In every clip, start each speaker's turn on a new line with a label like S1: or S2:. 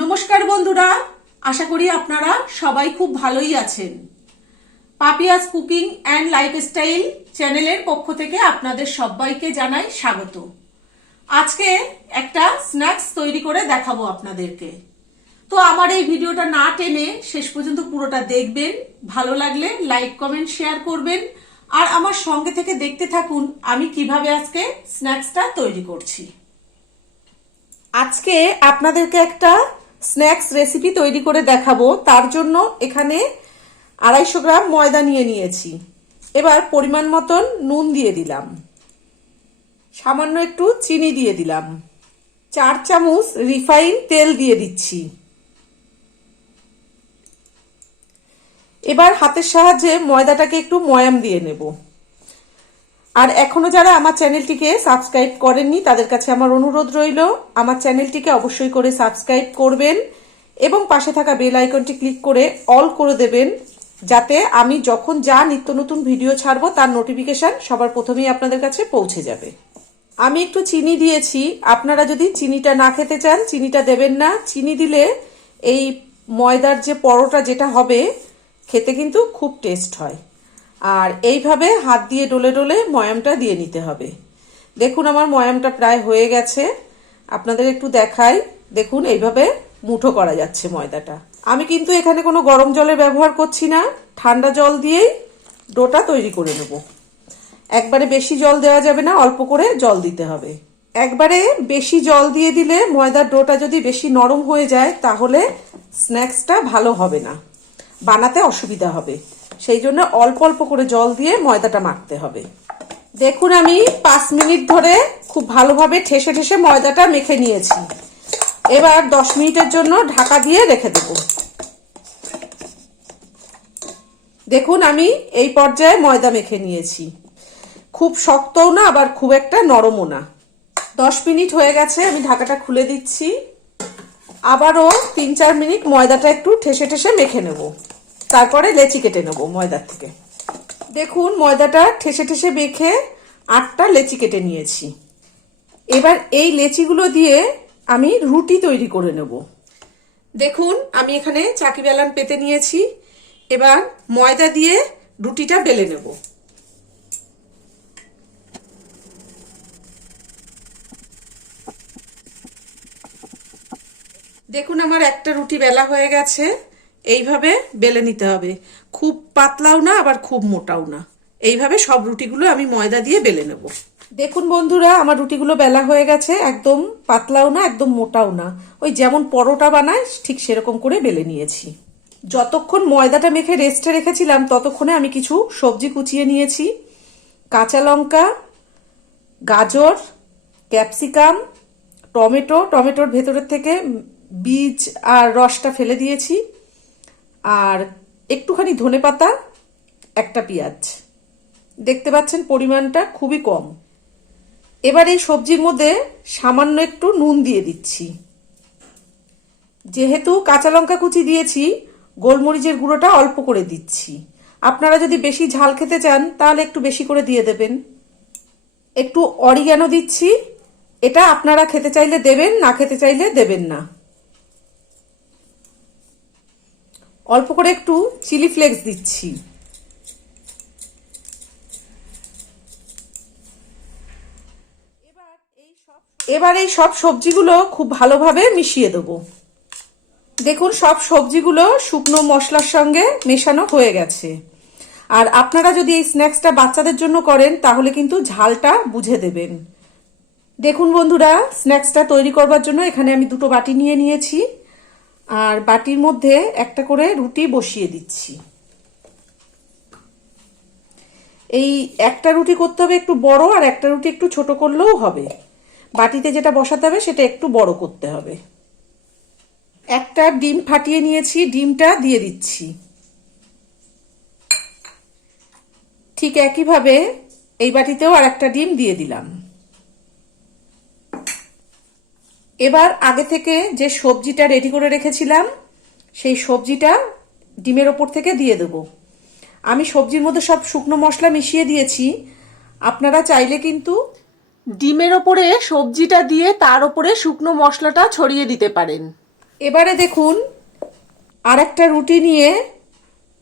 S1: নমস্কার বন্ধুরা, আশা করি আপনারা সবাই খুব ভালোই আছেন। পাপিয়াস কুকিং অ্যান্ড লাইফস্টাইল চ্যানেলের পক্ষ থেকে আপনাদের সবাইকে জানাই স্বাগত। আজকে একটা স্ন্যাক্স তৈরি করে দেখাবো আপনাদেরকে। তো আমার এই ভিডিওটা না টেনে শেষ পর্যন্ত পুরোটা দেখবেন, ভালো লাগলে লাইক, কমেন্ট, শেয়ার করবেন, আর আমার সঙ্গে থেকে দেখতে থাকুন আমি কীভাবে আজকে স্ন্যাক্সটা তৈরি করছি। আজকে আপনাদেরকে একটা স্ন্যাক্স রেসিপি তৈরি করে দেখাবো। তার জন্য এখানে আড়াইশো গ্রাম ময়দা নিয়ে নিয়েছি। এবার পরিমাণ মতন নুন দিয়ে দিলাম। সামান্য একটু চিনি দিয়ে দিলাম। চার চামচ রিফাইন তেল দিয়ে দিচ্ছি। এবার হাতের সাহায্যে ময়দাটাকে একটু ময়াম দিয়ে নেব। আর এখনও যারা আমার চ্যানেলটিকে সাবস্ক্রাইব করেননি, তাদের কাছে আমার অনুরোধ রইল, আমার চ্যানেলটিকে অবশ্যই করে সাবস্ক্রাইব করবেন এবং পাশে থাকা বেল আইকনটি ক্লিক করে অল করে দেবেন, যাতে আমি যখন যা নিত্য নতুন ভিডিও ছাড়বো, তার নোটিফিকেশন সবার প্রথমেই আপনাদের কাছে পৌঁছে যাবে। আমি একটু চিনি দিয়েছি, আপনারা যদি চিনিটা না খেতে চান, চিনিটা দেবেন না। চিনি দিলে এই ময়দার যে পরোটা যেটা হবে, খেতে কিন্তু খুব টেস্ট হয়। আর এইভাবে হাত দিয়ে ডলে ডলে ময়ামটা দিয়ে নিতে হবে। দেখুন আমার ময়ামটা প্রায় হয়ে গেছে। আপনাদের একটু দেখাই। দেখুন, এইভাবে মুঠো করা যাচ্ছে ময়দাটা। আমি কিন্তু এখানে কোনো গরম জলের ব্যবহার করছি না। ঠান্ডা জল দিয়েই ডোটা তৈরি করে নেব। একবারে বেশি জল দেওয়া যাবে না, অল্প করে জল দিতে হবে। একবারে বেশি জল দিয়ে দিলে ময়দার ডোটা যদি বেশি নরম হয়ে যায়, তাহলে স্ন্যাক্সটা ভালো হবে না। বানাতে অসুবিধা হবে। সেই জন্য অল্প অল্প করে জল দিয়ে ময়দাটা মাখতে হবে। দেখুন আমি পাঁচ মিনিট ধরে খুব ভালোভাবে ঠেসে ঠেসে ময়দাটা মেখে নিয়েছি। এবার দশ মিনিটের জন্য ঢাকা দিয়ে রেখে দেব। দেখুন আমি এই পর্যায়ে ময়দা মেখে নিয়েছি। খুব শক্তও না, আবার খুব একটা নরমও না। দশ মিনিট হয়ে গেছে, আমি ঢাকাটা খুলে দিচ্ছি। আবারও তিন চার মিনিট ময়দাটা একটু ঠেসে ঠেসে মেখে নেব। তারপরে লেচি কেটে নেব ময়দার থেকে। দেখুন, ময়দাটা ঠেসে ঠেসে মেখে আটটা লেচি কেটে নিয়েছি। এবার এই লেচিগুলো দিয়ে আমি রুটি তৈরি করে নেব। দেখুন, আমি এখানে চাকি বেলান পেতে নিয়েছি। এবার ময়দা দিয়ে রুটিটা বেলে নেব। দেখুন, আমার একটা রুটি বেলা হয়ে গেছে। এইভাবে বেলে নিতে হবে। খুব পাতলাও না, আবার খুব মোটাও না। এইভাবে সব রুটিগুলো আমি ময়দা দিয়ে বেলে নেব। দেখুন বন্ধুরা, আমার রুটিগুলো বেলা হয়ে গেছে, একদম পাতলাও না, একদম মোটাও না। ওই যেমন পরোটা বানায় ঠিক সেরকম করে বেলে নিয়েছি। যতক্ষণ ময়দাটা মেখে রেস্টে রেখেছিলাম, ততক্ষণে আমি কিছু সবজি কুচিয়ে নিয়েছি। কাঁচা লঙ্কা, গাজর, ক্যাপসিকাম, টমেটো। টমেটোর ভেতরের থেকে বীজ আর রসটা ফেলে দিয়েছি। আর একটুখানি ধনে পাতা, একটা পেঁয়াজ। দেখতে পাচ্ছেন পরিমাণটা খুবই কম। এবার এই সবজির মধ্যে সামান্য একটু নুন দিয়ে দিচ্ছি। যেহেতু কাঁচা লঙ্কা কুচি দিয়েছি, গোলমরিচের গুঁড়োটা অল্প করে দিচ্ছি। আপনারা যদি বেশি ঝাল খেতে চান, তাহলে একটু বেশি করে দিয়ে দেবেন। একটু অরিগ্যানো দিচ্ছি। এটা আপনারা খেতে চাইলে দেবেন, না খেতে চাইলে দেবেন না। অল্প করে একটু চিলি ফ্লেক্স দিচ্ছি। এবার এই সব সবজিগুলো খুব ভালোভাবে মিশিয়ে দেবো। দেখুন, সব সবজিগুলো শুকনো মশলার সঙ্গে মেশানো হয়ে গেছে। আর আপনারা যদি এই স্ন্যাক্সটা বাচ্চাদের জন্য করেন, তাহলে কিন্তু ঝালটা বুঝে দেবেন। দেখুন বন্ধুরা, স্ন্যাক্সটা তৈরি করবার জন্য এখানে আমি দুটো বাটি নিয়ে নিয়েছি। আর বাটির মধ্যে একটা করে রুটি বসিয়ে দিচ্ছি। এই একটা রুটি করতে হবে একটু বড় আর একটা রুটি একটু ছোট করলেও হবে। বাটিতে যেটা বসাতে হবে সেটা একটু বড় করতে হবে। একটা ডিম ফাটিয়ে নিয়েছি, ডিমটা দিয়ে দিচ্ছি। ঠিক একইভাবে এই বাটিতেও আর একটা ডিম দিয়ে দিলাম। এবার আগে থেকে যে সবজিটা রেডি করে রেখেছিলাম সেই সবজিটা ডিমের ওপর থেকে দিয়ে দেব। আমি সবজির মধ্যে সব শুকনো মশলা মিশিয়ে দিয়েছি। আপনারা চাইলে কিন্তু ডিমের ওপরে সবজিটা দিয়ে তার ওপরে শুকনো মশলাটা ছড়িয়ে দিতে পারেন। এবারে দেখুন আর একটা রুটি নিয়ে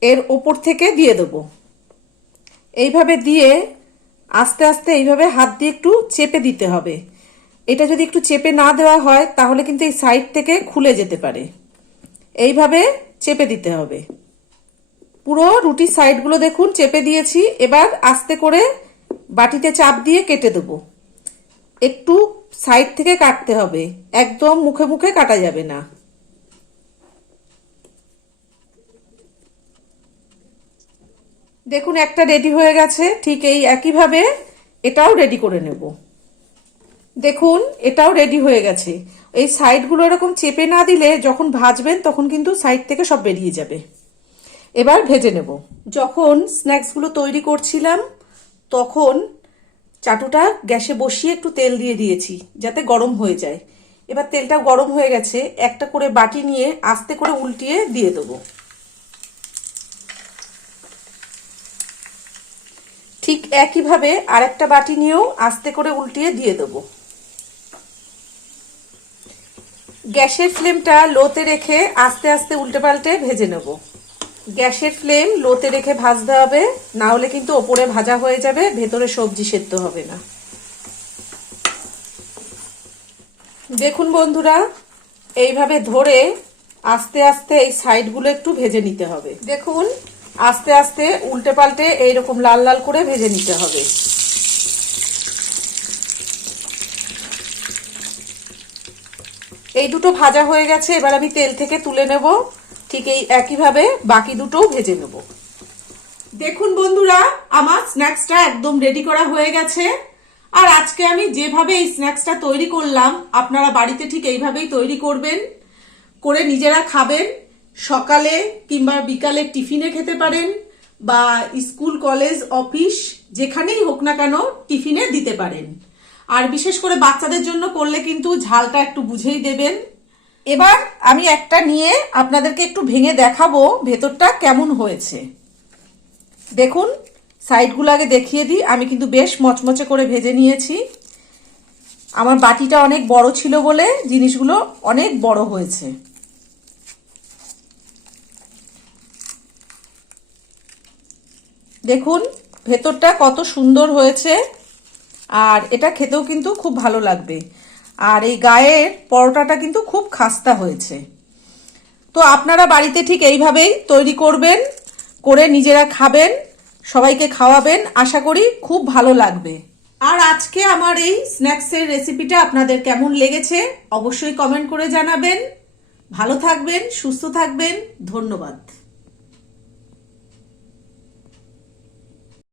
S1: এর ওপর থেকে দিয়ে দেবো। এইভাবে দিয়ে আস্তে আস্তে এইভাবে হাত দিয়ে একটু চেপে দিতে হবে। এটা যদি একটু চেপে না দেওয়া হয়, তাহলে কিন্তু এই সাইড থেকে খুলে যেতে পারে। এইভাবে চেপে দিতে হবে। পুরো রুটির সাইডগুলো দেখুন, চেপে দিয়েছি। এবার আস্তে করে বাটিতে চাপ দিয়ে কেটে দেবো। একটু সাইড থেকে কাটতে হবে। একদম মুখে মুখে কাটা যাবে না। দেখুন, একটা রেডি হয়ে গেছে। ঠিক এই একইভাবে এটাও রেডি করে নেব। দেখুন, এটাও রেডি হয়ে গেছে। এই সাইডগুলো এরকম চেপে না দিলে যখন ভাজবেন তখন কিন্তু সাইড থেকে সব বেরিয়ে যাবে। এবার ভেজে নেব। যখন স্ন্যাক্সগুলো তৈরি করছিলাম, তখন চাটুটা গ্যাসে বসিয়ে একটু তেল দিয়ে দিয়েছি, যাতে গরম হয়ে যায়। এবার তেলটা গরম হয়ে গেছে, একটা করে বাটি নিয়ে আস্তে করে উল্টিয়ে দিয়ে দেবো। ঠিক একইভাবে আরেকটা বাটি নিয়েও আস্তে করে উল্টিয়ে দিয়ে দেবো। গ্যাসের ফ্লেমটা লোতে রেখে আস্তে আস্তে উল্টে পাল্টে ভেজে নেব। গ্যাসের ফ্লেম লোতে রেখে ভাজতে হবে, না হলে কিন্তু ওপরে ভাজা হয়ে যাবে, ভেতরে সবজি সেদ্ধ হবে না। দেখুন বন্ধুরা, এইভাবে ধরে আস্তে আস্তে এই সাইডগুলো একটু ভেজে নিতে হবে। দেখুন, আস্তে আস্তে উল্টে পাল্টে এইরকম লাল লাল করে ভেজে নিতে হবে। এই দুটো ভাজা হয়ে গেছে, এবার আমি তেল থেকে তুলে নেব। ঠিক এই একইভাবে বাকি দুটোও ভেজে নেব। দেখুন বন্ধুরা, আমার স্ন্যাক্সটা একদম রেডি করা হয়ে গেছে। আর আজকে আমি যেভাবে এই স্ন্যাক্সটা তৈরি করলাম, আপনারা বাড়িতে ঠিক এইভাবেই তৈরি করবেন। করে নিজেরা খাবেন। সকালে কিংবা বিকালে টিফিনে খেতে পারেন বা স্কুল, কলেজ, অফিস, যেখানেই হোক না কেন, টিফিনে দিতে পারেন। আর বিশেষ করে বাচ্চাদের জন্য করলে কিন্তু ঝালটা একটু বুঝেই দেবেন। এবার আমি একটা নিয়ে আপনাদেরকে একটু ভেঙে দেখাবো ভেতরটা কেমন হয়েছে। দেখুন, সাইডগুলো আগে দেখিয়ে দিই। আমি কিন্তু বেশ মচমচে করে ভেজে নিয়েছি। আমার বাটিটা অনেক বড় ছিল বলে জিনিসগুলো অনেক বড় হয়েছে। দেখুন, ভেতরটা কত সুন্দর হয়েছে। আর এটা খেতেও কিন্তু খুব ভালো লাগবে। আর এই গায়ের পরোটাটা কিন্তু খুব খাস্তা হয়েছে। তো আপনারা বাড়িতে ঠিক এইভাবেই তৈরি করবেন, করে নিজেরা খাবেন, সবাইকে খাওয়াবেন, আশা করি খুব ভালো লাগবে। আর আজকে আমার এই স্ন্যাক্সের রেসিপিটা আপনাদের কেমন লেগেছে অবশ্যই কমেন্ট করে জানাবেন। ভালো থাকবেন, সুস্থ থাকবেন, ধন্যবাদ।